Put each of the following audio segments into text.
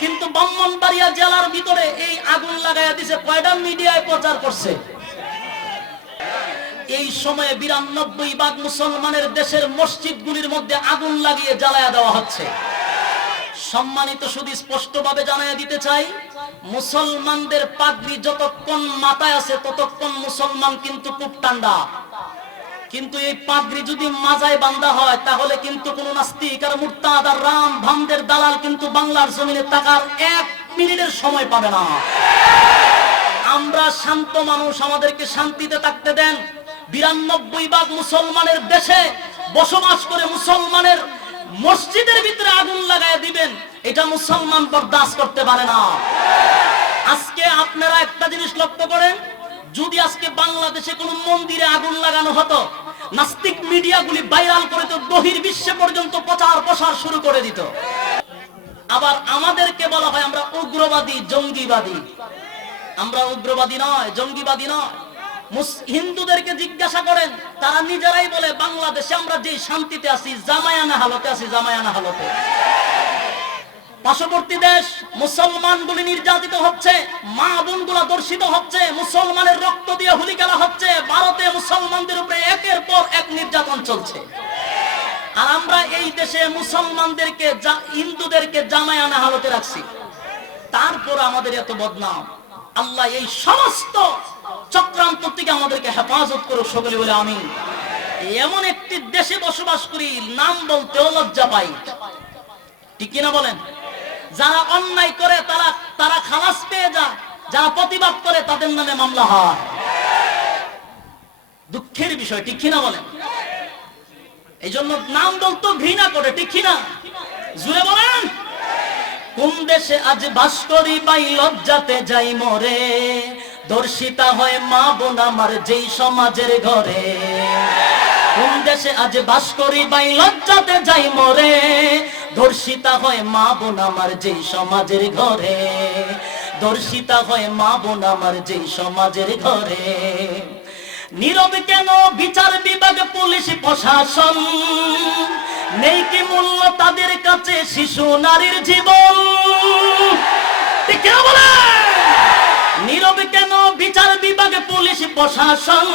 কিন্তু ব্রাহ্মণবাড়িয়া জেলার ভিতরে এই আগুন লাগাইয়া দিছে কয়টা মিডিয়ায় প্রচার করছে? এই সময়ে বিরানব্বই ভাগ মুসলমানের দেশের মসজিদগুলির মধ্যে আগুন লাগিয়ে জ্বালায়া দেওয়া হচ্ছে। সম্মানিত শুধু স্পষ্টভাবে জানাইয়া দিতে চাই, মুসলমানদের পাগড়ি যতক্ষণ মাথায় আছে ততক্ষণ মুসলমান কিন্তু খুব ঠান্ডা। কিন্তু এই পাগড়ি যদি মাজায় বান্ধা হয়, তাহলে কিন্তু কোন নাস্তিক আর মুরতাদ আর রাম ভামদের দালাল কিন্তু বাংলার জমিনে টাকার এক মিনিটের সময় পাবে না। আমরা শান্ত মানুষ, আমাদেরকে শান্তিতে থাকতে দেন। বিরানব্বই ভাগ মুসলমানের দেশে বসবাস করে মুসলমানের মসজিদের ভিতরে আগুন লাগায় দিবেন, এটা মুসলমান বরদাস্ত করতে পারে না। আজকে আপনারা একটা জিনিস লক্ষ্য করেন যদি আজকে বাংলাদেশে কোন মন্দিরে আগুন লাগানো হতো, নাস্তিক মিডিয়াগুলি ভাইরাল করে তো বহির বিশ্বে পর্যন্ত প্রচার প্রসার শুরু করে দিত। আবার আমাদেরকে বলা হয় আমরা উগ্রবাদী, জঙ্গিবাদী। আমরা উগ্রবাদী নয়, জঙ্গিবাদী নয়। হিন্দুদেরকে জিজ্ঞাসা করেন, তারা নিজেরাই বলে, বাংলাদেশে আমরা যে শান্তিতে আছি, জামায়ানা হালতে আছি, জামায়ানা হালতে। পার্শ্ববর্তী দেশ মুসলমানগুলি নির্যাতিত হচ্ছে, মা বোনগুলা দর্শিত হচ্ছে, মুসলমানের রক্ত দিয়ে হুলি খেলা হচ্ছে, ভারতে মুসলমানদের উপরে একের পর এক নির্যাতন চলছে। আর আমরা এই দেশে মুসলমানদেরকে হিন্দুদেরকে হিন্দুদেরকে জামায়ানা হালতে রাখছি। তারপর আমাদের এত বদনাম। আল্লাহ এই সমস্ত চক্রান্ত থেকে আমাদেরকে হেফাজত করো সকলে বলে আমি এমন একটি দেশে বসবাস করি, নাম বলতেও লজ্জা পাই। ঠিক কিনা বলেন? যারা অন্যায় করে, তারা তারা খালাস পেয়ে যায়। যারা প্রতিবাদ করে, তাদের নামে মামলা হয়। দুঃখের বিষয়, ঠিক কিনা বলেন? এই জন্য নাম বলতো ঘৃণা করে, ঠিক কিনা? জুড়ে বলেন? কোন দেশে আজ বাস করি পাই লজ্জাতে যাই মরে? দর্শিতা হয় মা বোন আমার, যেই সমাজের ঘরে। কোন দেশে আজ বাস করি পাই লজ্জাতে যাই মরে? দর্শিতা হয় মা বোন আমার যেই সমাজের ঘরে। দর্শিতা হয় মা বোন আমার যেই সমাজের ঘরে। নীরব কেন? বিচার বিভাগ, পুলিশ প্রশাসন। নেই কি মূল্য তাদের কাছে শিশু নারীর জীবন? নীরব কেন? বিচার বিভাগে, পুলিশ প্রশাসন।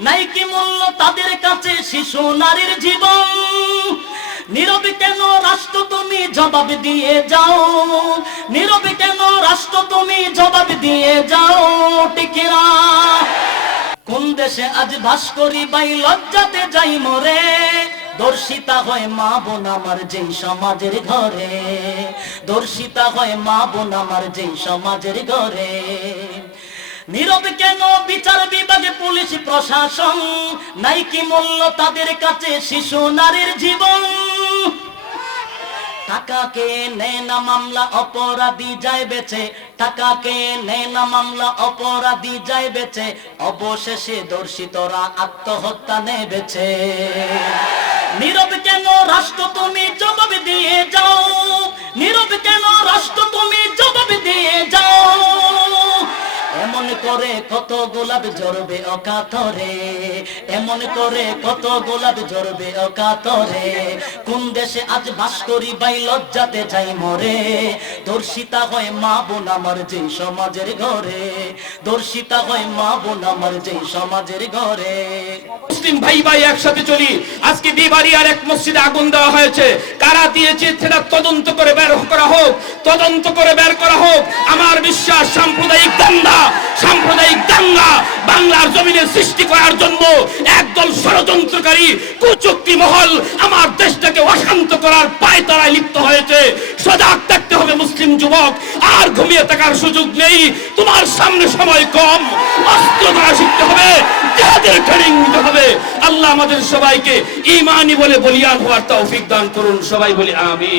নাই কি মূল্য তাদের কাছে শিশু নারীর জীবন? নীরবে কেন রাষ্ট্র তুমি জবাব দিয়ে যাও? নীরবে কেন রাষ্ট্র তুমি জবাব দিয়ে যাও? টিকিরা, কোন দেশে আজ ভাস করি বাই লজ্জাতে যাই মরে? দর্শিতা হয় মা বোন আমার যেই সমাজের ঘরে। দর্শিতা হয় মা বোন আমার যেই সমাজের ঘরে। নীরব কেন বিচার বিভাগে পুলিশ প্রশাসন? নাই কি মূল্য তাদের কাছে শিশু নারীর জীবন? টাকাকে নেয় না মামলা অপরাধী যায় বেছে টাকাকে নেয় না মামলা অপরাধী যায় বেছে অবশেষে দর্শিতরা আত্মহত্যা নেবেছে। নীরব কেন রাষ্ট্র তুমি জবাব দিয়ে করে কত গোলাপ জড়বে অকাতরে? এমন করে কত গোলাপ জড়বে অকাতরে? কোন দেশে আজ বাস করি বাই লজ্জাতে যাই মরে? দর্শিতা হয় মা বোন আমার যেই সমাজের ঘরে। দর্শিতা হয় মা বোন আমার যেই সমাজের ঘরে। মুসলিম ভাই ভাই, একসাথে চলি। আজকে দিবাড়িয়ার এক মসজিদে আগুন দেওয়া হয়েছে। কারা দিয়েছে সেটা তদন্ত করে বের করা হোক, তদন্ত করে বের করা হোক। আমার বিশ্বাস সাম্প্রদায়িক দাঙ্গা। সাম্প্রদায়িক দাঙ্গা বাংলার জমিনে সৃষ্টি করার জন্য একদল ষড়যন্ত্রকারী মহল আমার দেশটাকে অশান্ত করার পায় তারায় লিপ্ত হয়েছে। সজাগ থাকতে হবে মুসলিম যুবক, আর ঘুমিয়ে থাকার সুযোগ নেই। তোমার সামনে সময় কম, অস্ত্র দ্বারা শিখতে হবে ট্রেনিং নিতে হবে। আল্লাহ আমাদের সবাইকে ইমানি বলে বলিয়ান হওয়ার তৌফিক দান করুন। সবাই বলি আমি